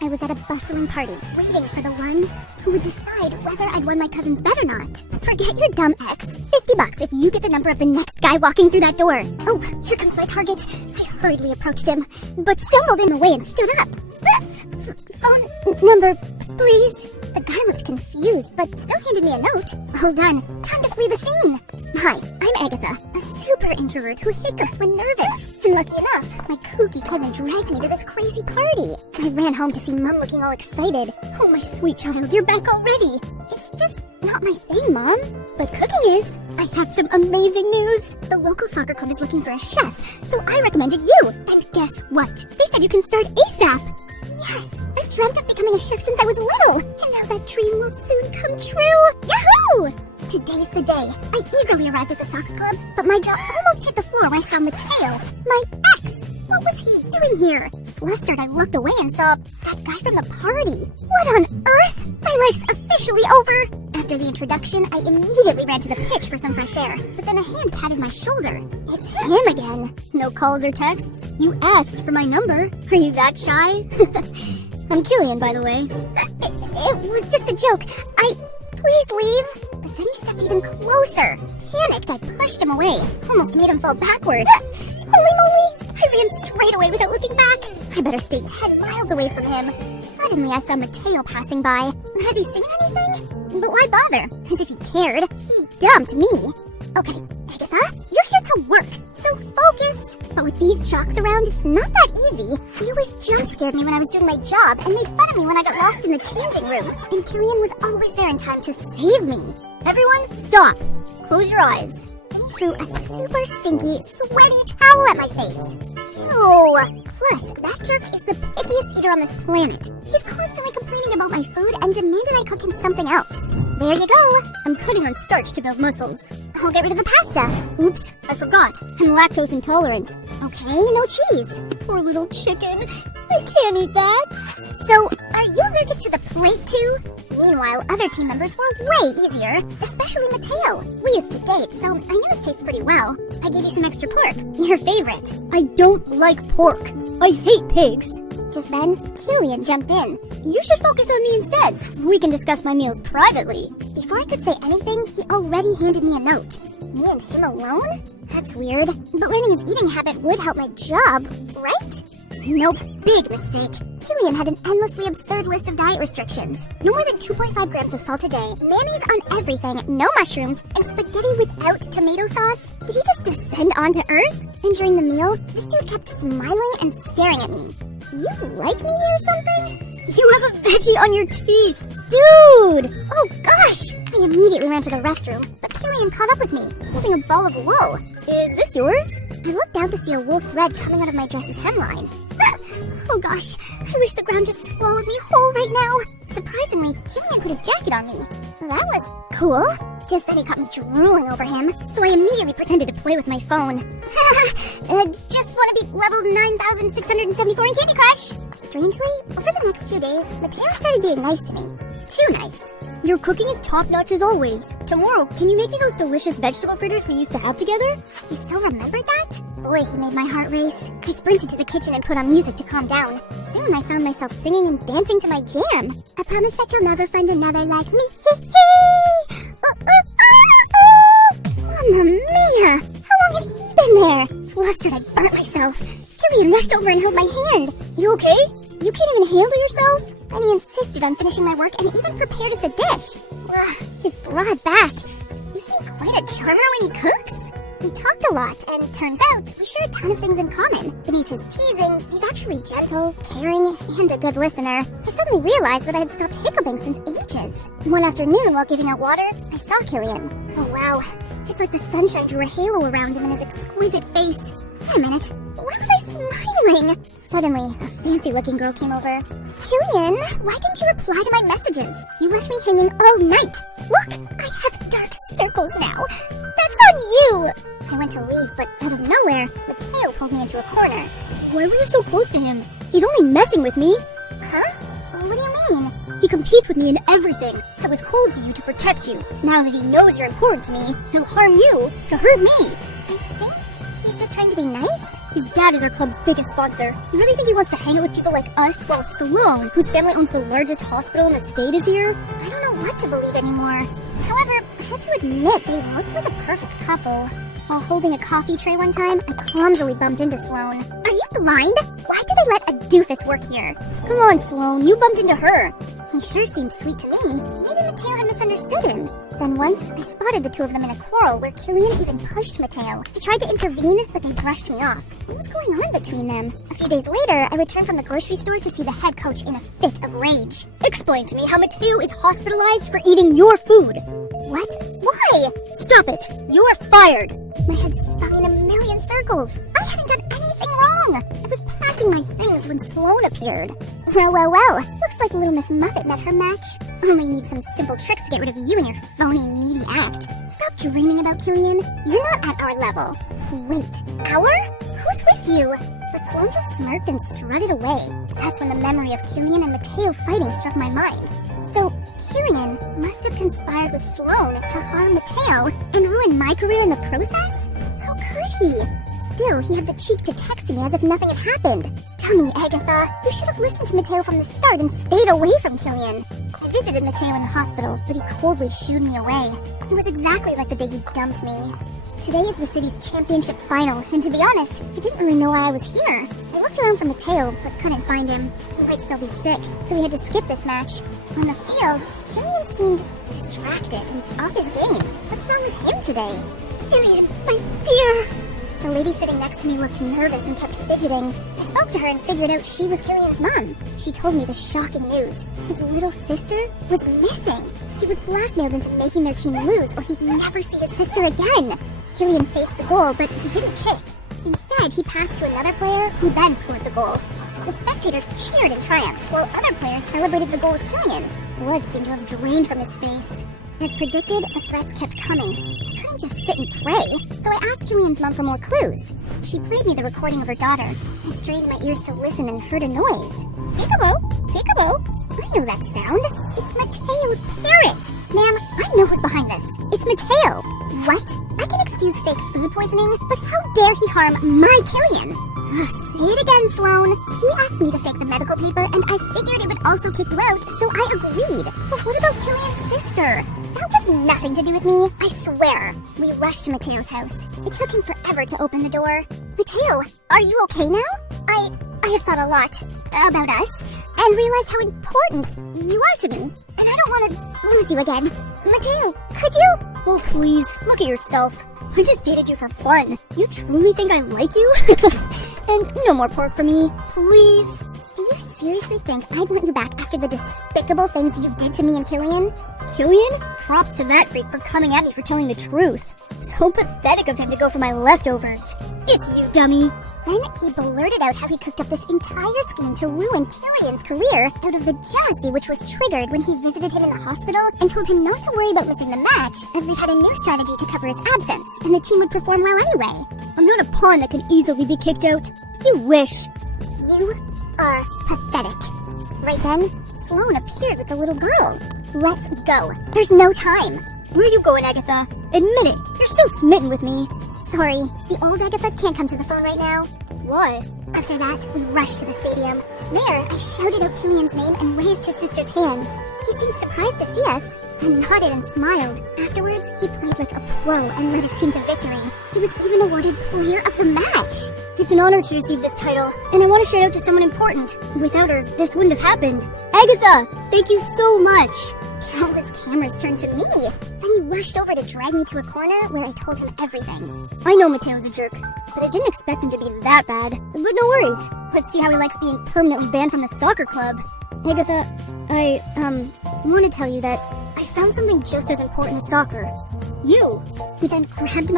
I was at a bustling party, waiting for the one who would decide whether I'd won my cousin's bet or not. Forget your dumb ex. $50 if you get the number of the next guy walking through that door. Oh, here comes my target. I hurriedly approached him, but stumbled in the way and stood up. Phone number, please. The guy looked confused, but still handed me a note. All done. Time to flee the scene. Hi, I'm Agatha, a super introvert who hiccups when nervous. And lucky enough, my kooky cousin dragged me to this crazy party. I ran home to see Mom looking all excited. Oh, my sweet child, you're back already. It's just not my thing, Mom. But cooking is. I have some amazing news. The local soccer club is looking for a chef, so I recommended you. And guess what? They said you can start ASAP. Yes, I've dreamt of becoming a chef since I was little, and now that dream will soon come true. Yahoo! Today's the day. I eagerly arrived at the soccer club, but my jaw almost hit the floor when I saw Mateo, my ex. What was he doing here? Flustered, I looked away and saw that guy from the party. What on earth? My life's officially over. After the introduction, I immediately ran to the pitch for some fresh air, but then a hand patted my shoulder. It's him again. No calls or texts. You asked for my number. Are you that shy? I'm Killian, by the way. It was just a joke. Please leave. But then he stepped even closer. Panicked, I pushed him away. Almost made him fall backward. Holy moly! I ran straight away without looking back. I better stay 10 miles away from him. Suddenly, I saw Mateo passing by. Has he seen anything? But why bother? As if he cared. He dumped me. Okay, Agatha, you're here to work, so focus. But with these chalks around, it's not that easy. He always jump scared me when I was doing my job and made fun of me when I got lost in the changing room. And Killian was always there in time to save me. Everyone, stop. Close your eyes. And he threw a super stinky, sweaty towel at my face. Ew. Plus, that jerk is the pickiest eater on this planet. He's constantly complaining about my food and demanded I cook him something else. There you go. I'm cutting on starch to build muscles. I'll get rid of the pasta. Oops, I forgot. I'm lactose intolerant. Okay, no cheese. Poor little chicken. I can't eat that. So, are you allergic to the plate too? Meanwhile, other team members were way easier, especially Mateo. We used to date, so I knew his taste pretty well. I gave you some extra pork, your favorite. I don't like pork. I hate pigs. Just then, Killian jumped in. You should focus on me instead. We can discuss my meals privately. Before I could say anything, he already handed me a note. Me and him alone? That's weird. But learning his eating habit would help my job, right? Nope, big mistake. Killian had an endlessly absurd list of diet restrictions. No more than 2.5 grams of salt a day, mayonnaise on everything, no mushrooms, and spaghetti without tomato sauce. Did he just descend onto Earth? And during the meal, this dude kept smiling and staring at me. You like me or something? You have a veggie on your teeth. Dude! Oh gosh! I immediately ran to the restroom, but Killian caught up with me, holding a ball of wool. Is this yours? I looked down to see a wool thread coming out of my dress's hemline. Oh gosh, I wish the ground just swallowed me whole right now. Surprisingly, Killian put his jacket on me. That was cool. Just then he caught me drooling over him, so I immediately pretended to play with my phone. Just want to be level 9,674 in Candy Crush! Strangely, over the next few days, Mateo started being nice to me. Too nice. Your cooking is top-notch as always. Tomorrow, can you make me those delicious vegetable fritters we used to have together? He still remembered that? Boy, he made my heart race. I sprinted to the kitchen and put on music to calm down. Soon I found myself singing and dancing to my jam. I promise that you'll never find another like me. Hee hee! Mamma mia! How long had he been there? Flustered, I burnt myself. Killian rushed over and held my hand. You okay? You can't even handle yourself? Then he insisted on finishing my work and even prepared us a dish. His broad back. Is he quite a charmer when he cooks? We talked a lot, and turns out we share a ton of things in common. Beneath his teasing, he's actually gentle, caring, and a good listener. I suddenly realized that I had stopped hiccuping since ages. One afternoon, while giving out water, I saw Killian. Oh wow, it's like the sunshine drew a halo around him and his exquisite face. Wait a minute, why was I smiling? Suddenly, a fancy-looking girl came over. Killian, why didn't you reply to my messages? You left me hanging all night. Look, I have dark circles now. That's on you! I went to leave, but out of nowhere, Mateo pulled me into a corner. Why were you so close to him? He's only messing with me. Huh? What do you mean? He competes with me in everything. I was cold to you to protect you. Now that he knows you're important to me, he'll harm you to hurt me. I think he's just trying to be nice. His dad is our club's biggest sponsor. You really think he wants to hang out with people like us while Sloan, whose family owns the largest hospital in the state, is here? I don't know what to believe anymore. However, I had to admit they looked like a perfect couple. While holding a coffee tray one time, I clumsily bumped into Sloan. Are you blind? Why do they let a doofus work here? Come on, Sloan, you bumped into her. He sure seemed sweet to me. Maybe Mateo had misunderstood him. Then once, I spotted the two of them in a quarrel where Killian even pushed Mateo. I tried to intervene, but they brushed me off. What was going on between them? A few days later, I returned from the grocery store to see the head coach in a fit of rage. Explain to me how Mateo is hospitalized for eating your food. What? Why? Stop it! You're fired! My head spun in a million circles. I hadn't done anything wrong. I was packing my things when Sloan appeared. Well. Looks like little Miss Muffet met her match. Only need some simple tricks to get rid of you and your phony, needy act. Stop dreaming about Killian. You're not at our level. Wait, our? Who's with you? But Sloan just smirked and strutted away. That's when the memory of Killian and Mateo fighting struck my mind. So, Killian must have conspired with Sloan to harm Mateo and ruin my career in the process? How could he? Still, he had the cheek to text me as if nothing had happened. Dummy, Agatha. You should have listened to Mateo from the start and stayed away from Killian. I visited Mateo in the hospital, but he coldly shooed me away. It was exactly like the day he dumped me. Today is the city's championship final, and to be honest, I didn't really know why I was here. I looked around for Mateo, but couldn't find him. He might still be sick, so we had to skip this match. On the field, Killian seemed distracted and off his game. What's wrong with him today? Killian, my dear! The lady sitting next to me looked nervous and kept fidgeting. I spoke to her and figured out she was Killian's mom. She told me the shocking news. His little sister was missing. He was blackmailed into making their team lose, or he'd never see his sister again. Killian faced the goal, but he didn't kick. Instead, he passed to another player, who then scored the goal. The spectators cheered in triumph, while other players celebrated the goal with Killian. Blood seemed to have drained from his face. As predicted, the threats kept coming. I couldn't just sit and pray, so I asked Killian's mom for more clues. She played me the recording of her daughter. I strained my ears to listen and heard a noise. Peekaboo! Peekaboo! I know that sound. It's Mateo's parrot! Ma'am, I know who's behind this. It's Mateo. What? I can excuse fake food poisoning, but how dare he harm my Killian? Say it again, Sloan. He asked me to fake the medical paper, and I figured it would also kick you out, so I agreed. But what about Killian's sister? That was nothing to do with me, I swear. We rushed to Mateo's house. It took him forever to open the door. Mateo, are you okay now? I have thought a lot about us, and realized how important you are to me. And I don't want to lose you again. Mateo, could you? Oh, please, look at yourself. I just dated you for fun. You truly think I like you? And no more pork for me, please. Do you seriously think I'd want you back after the despicable things you did to me and Killian? Killian? Props to that freak for coming at me for telling the truth. So pathetic of him to go for my leftovers. It's you, dummy. Then he blurted out how he cooked up this entire scheme to ruin Killian's career out of the jealousy which was triggered when he visited him in the hospital and told him not to worry about missing the match, as they had a new strategy to cover his absence, and the team would perform well anyway. I'm not a pawn that could easily be kicked out. You wish. You are pathetic. Right then, Sloan appeared with the little girl. Let's go. There's no time. Where are you going, Agatha? Admit it. You're still smitten with me. Sorry, the old Agatha can't come to the phone right now. Why? After that, we rushed to the stadium. There, I shouted out Killian's name and raised his sister's hands. He seemed surprised to see us, then nodded and smiled. Afterwards, he played like a pro and led his team to victory. He was even awarded Player of the Match. It's an honor to receive this title, and I want to shout out to someone important. Without her, this wouldn't have happened. Agatha, thank you so much. Countless cameras turned to me. Then he rushed over to drag me to a corner where I told him everything. I know Mateo's a jerk, but I didn't expect him to be that bad. But no worries. Let's see how he likes being permanently banned from the soccer club. Agatha, I want to tell you that I found something just as important as soccer. You. He then grabbed my